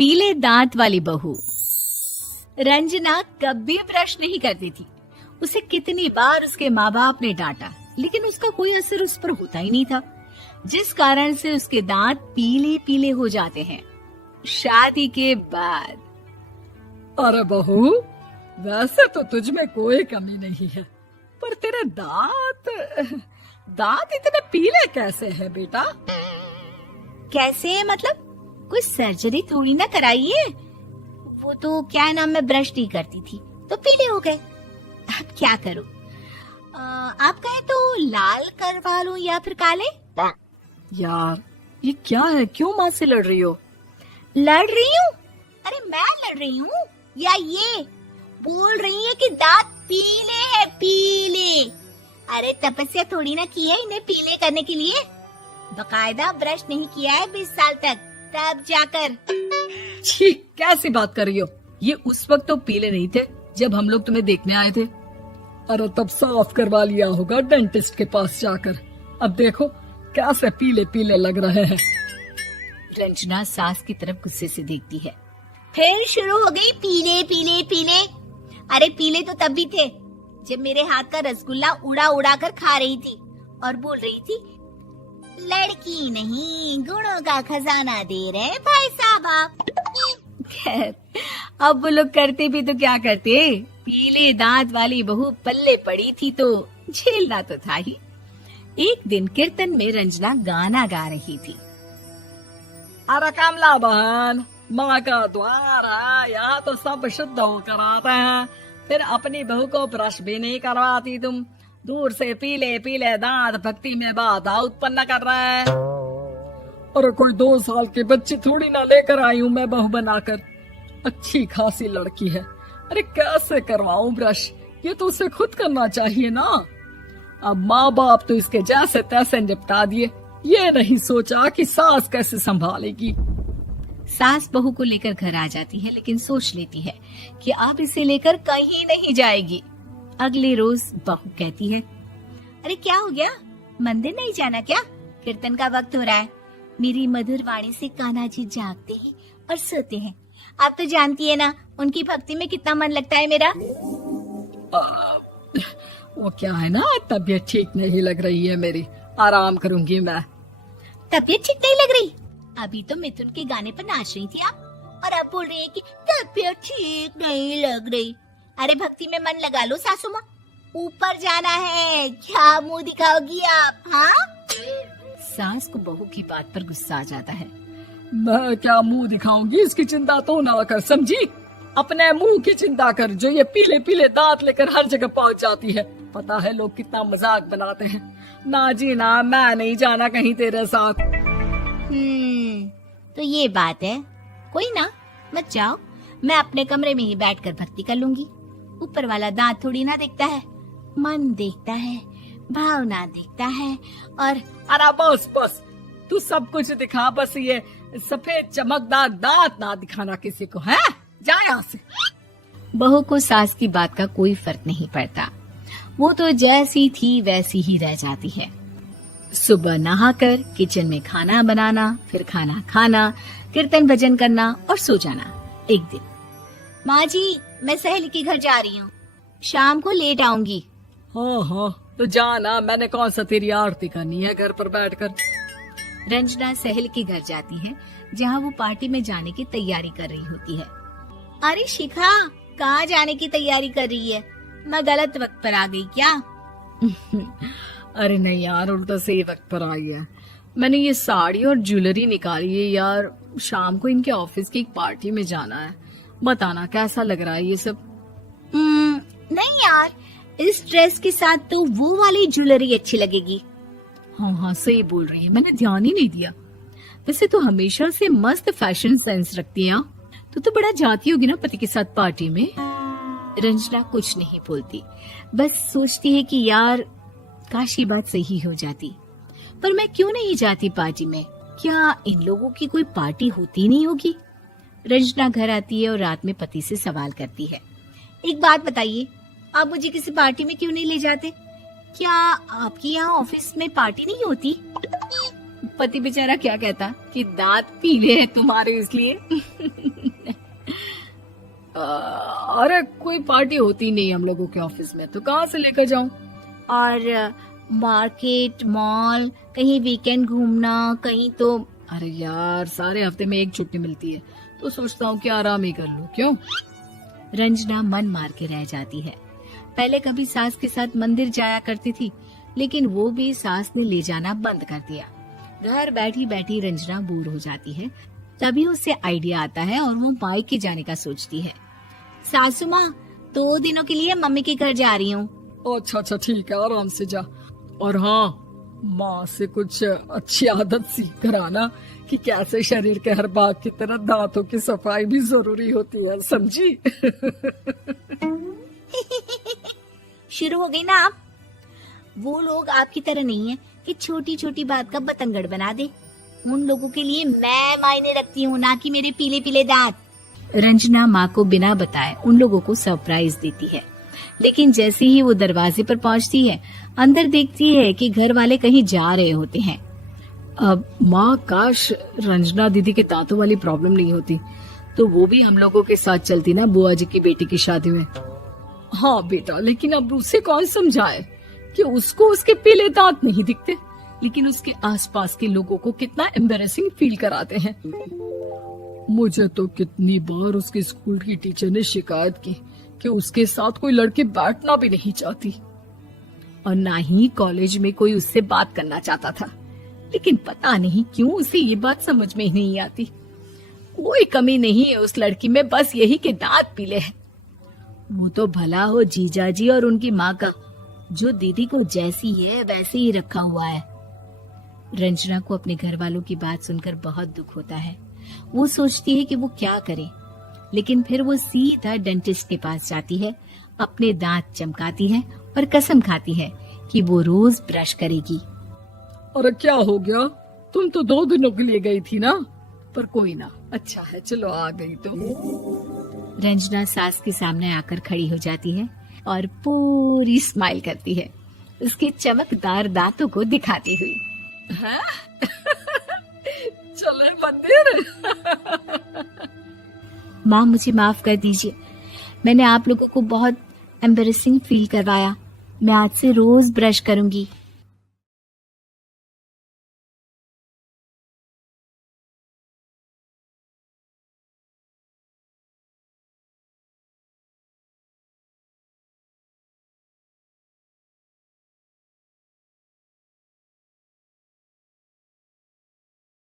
पीले दांत वाली बहू। रंजना कभी ब्रश नहीं करती थी। उसे कितनी बार उसके माँ बाप ने डांटा, लेकिन उसका कोई असर उस पर होता ही नहीं था, जिस कारण से उसके दांत पीले पीले हो जाते हैं। शादी के बाद। अरे बहू, वैसे तो तुझ में कोई कमी नहीं है, पर तेरे दांत इतने पीले कैसे हैं बेटा? कैसे मतलब? कोई सर्जरी थोड़ी ना कराई है। वो तो क्या नाम, मैं ब्रश नहीं करती थी तो पीले हो गए। अब क्या करूं? आप कहें तो लाल करवा लूं या फिर काले? यार ये क्या है, क्यों माँ से लड़ रही हो? लड़ रही हूँ? अरे मैं लड़ रही हूँ या ये बोल रही है कि दांत पीले हैं, पीले। अरे तपस्या थोड़ी ना की है इन्हें पीले करने के लिए। बकायदा ब्रश नहीं किया है 20 साल तक, तब जाकर। छी, कैसी बात कर रही हो? ये उस वक्त तो पीले नहीं थे जब हम लोग तुम्हें देखने आए थे। अरे तब साफ करवा लिया होगा डेंटिस्ट के पास जाकर। अब देखो कैसे पीले पीले लग रहे हैं। रंजना सास की तरफ गुस्से से देखती है। फिर शुरू हो गई पीले पीले पीले। अरे पीले तो तब भी थे जब मेरे हाथ का रसगुल्ला उड़ा उड़ा कर खा रही थी और बोल रही थी, लड़की नहीं गुणों का खजाना दे रहे भाई साहब आप। खैर, अब वो लोग करते भी तो क्या करते, पीले दांत वाली बहू पल्ले पड़ी थी तो झेलना तो था ही। एक दिन कीर्तन में रंजना गाना गा रही थी। अरे कमला बहन, माँ का द्वार है, यहाँ तो सब शुद्ध होकर आते हैं, फिर अपनी बहू को ब्रश भी नहीं करवाती तुम। दूर से पीले पीले दांत भक्ति में बाधा उत्पन्न कर रहे हैं। अरे कोई 2 साल के बच्चे थोड़ी ना लेकर आई हूँ मैं बहू बनाकर। अच्छी खासी लड़की है, अरे कैसे करवाऊं ब्रश? ये तो उसे खुद करना चाहिए ना। अब माँ बाप तो इसके जैसे तैसे निपटा दिए, ये नहीं सोचा कि सास कैसे संभालेगी। सास बहू को लेकर घर आ जाती है, लेकिन सोच लेती है कि अब इसे लेकर कहीं नहीं जाएगी। अगले रोज बहू कहती है, अरे क्या हो गया, मंदिर नहीं जाना क्या? कीर्तन का वक्त हो रहा है। मेरी मधुर वाणी से कान्हा जी जागते हैं और सोते हैं। आप तो जानती है ना उनकी भक्ति में कितना मन लगता है मेरा। वो क्या है ना, तबीयत ठीक नहीं लग रही है मेरी, आराम करूंगी मैं। तबीयत ठीक नहीं लग रही? अभी तो मिथुन के गाने पर नाच रही थी आप, और अब बोल रही है कि तबीयत ठीक नहीं लग रही। अरे भक्ति में मन लगा लो सासू माँ, ऊपर जाना है, क्या मुंह दिखाओगी आप? हाँ? सास को बहू की बात पर गुस्सा आ जाता है। मैं क्या मुंह दिखाऊंगी, इसकी चिंता तो ना कर, समझी? अपने मुंह की चिंता कर, जो ये पीले पीले दांत लेकर हर जगह पहुंच जाती है। पता है लोग कितना मजाक बनाते हैं। ना जी ना, मैं नहीं जाना कहीं तेरे साथ। तो ये बात है। कोई ना, मत जाओ, मैं अपने कमरे में ही बैठकर भक्ति कर लूंगी। ऊपर वाला दांत थोड़ी ना देखता है, मन देखता है, भावना देखता है। और अरे बस बस, तू सब कुछ दिखा, बस ये सफेद चमकदार दांत ना दिखाना किसी को, है? जा यहाँ से। बहू को सास की बात का कोई फर्क नहीं पड़ता, वो तो जैसी थी वैसी ही रह जाती है। सुबह नहाकर किचन में खाना बनाना, फिर खाना खाना, कीर्तन भजन करना और सो जाना। एक दिन, माँ जी मैं सहेली के घर जा रही हूँ, शाम को लेट आऊंगी। हाँ हाँ तो जाना, मैंने कौन सा तेरी आरती करनी है घर पर बैठकर। रंजना सहेली के घर जाती है, जहाँ वो पार्टी में जाने की तैयारी कर रही होती है। अरे शिखा, कहाँ जाने की तैयारी कर रही है? मैं गलत वक्त पर आ गई क्या? अरे नहीं यार, उल्टा सही वक्त पर आई है। मैंने ये साड़ी और ज्वेलरी निकाली है यार, शाम को इनके ऑफिस की एक पार्टी में जाना है। बताना कैसा लग रहा है ये सब? नहीं यार, इस ड्रेस के साथ तो वो वाली ज्वेलरी अच्छी लगेगी। हाँ हाँ सही बोल रही है, मैंने ध्यान ही नहीं दिया। वैसे तो हमेशा से मस्त फैशन सेंस रखती है। तो बड़ा जाती होगी ना पति के साथ पार्टी में। रंजना कुछ नहीं बोलती, बस सोचती है कि यार काश ये बात सही हो जाती, पर मैं क्यों नहीं जाती पार्टी में? क्या इन लोगों की कोई पार्टी होती नहीं होगी? रंजना घर आती है और रात में पति से सवाल करती है, एक बात बताइए, आप मुझे किसी पार्टी में क्यों नहीं ले जाते? क्या आपके यहाँ ऑफिस में पार्टी नहीं होती? पति बेचारा क्या कहता कि दांत पीले हैं तुम्हारे इसलिए। अरे कोई पार्टी होती नहीं हम लोगों के ऑफिस में, तो कहाँ से लेकर जाऊं? और मार्केट, मॉल, कहीं वीकेंड घूमना, कहीं तो। अरे यार सारे हफ्ते में एक छुट्टी मिलती है, तो सोचता हूँ कि आराम ही कर लूं। क्यों? रंजना मन मार के रह जाती है। पहले कभी सास के साथ मंदिर जाया करती थी, लेकिन वो भी सास ने ले जाना बंद कर दिया। घर बैठी बैठी रंजना बोर हो जाती है। तभी उसे आइडिया आता है और वो मायके जाने का सोचती है। सासू माँ, 2 दिनों के लिए मम्मी के घर जा रही हूँ। अच्छा ठीक है, आराम से जा। और हाँ, माँ से कुछ अच्छी आदत सीख कर आना कि कैसे शरीर के हर भाग की तरह दांतों की सफाई भी जरूरी होती है, समझी? शुरू हो गई ना आप। वो लोग आपकी तरह नहीं है कि छोटी छोटी बात का बतंगड़ बना दे। उन लोगों के लिए मैं मायने रखती हूँ, ना कि मेरे पीले पीले दांत। रंजना माँ को बिना बताए उन लोगों को सरप्राइज देती है, लेकिन जैसे ही वो दरवाजे पर पहुँचती है, अंदर देखती है कि घर वाले कहीं जा रहे होते हैं। अब माँ, काश रंजना दीदी के दांतों वाली प्रॉब्लम नहीं होती, तो वो भी हम लोगों के साथ चलती ना बुआ जी की बेटी की शादी में। हाँ बेटा, लेकिन अब उसे कौन समझाए कि उसको उसके पीले दांत नहीं दिखते, लेकिन उसके आसपास के लोगों को कितना एम्बैरेसिंग फील कराते हैं। मुझे तो कितनी बार उसके स्कूल की टीचर ने शिकायत की कि उसके साथ कोई लड़की बैठना भी नहीं चाहती, और ना ही कॉलेज में कोई उससे बात करना चाहता था। लेकिन पता नहीं क्यों उसे ये बात समझ में ही नहीं आती। कोई कमी नहीं है उस लड़की में, बस यही कि दांत पीले हैं। वो तो भला हो जीजा जी और उनकी माँ का, जो दीदी को जैसी है वैसे ही रखा हुआ है। रंजना को अपने घर वालों की बात सुनकर बहुत दुख होता है। वो सोचती है कि वो क्या करे, लेकिन फिर वो सीधा डेंटिस्ट के पास जाती है, अपने दांत चमकाती है और कसम खाती है कि वो रोज ब्रश करेगी। अरे क्या हो गया? तुम तो 2 दिनों के लिए गई थी ना, पर कोई ना, अच्छा है, चलो आ गई तो। रंजना सास के सामने आकर खड़ी हो जाती है और पूरी स्माइल करती है, उसके चमकदार दांतों को दिखाती हुई। चले मंदिर। माँ, मुझे माफ कर दीजिए, मैंने आप लोगों को बहुत एम्बैरेसिंग फील करवाया। मैं आज से रोज ब्रश करूंगी।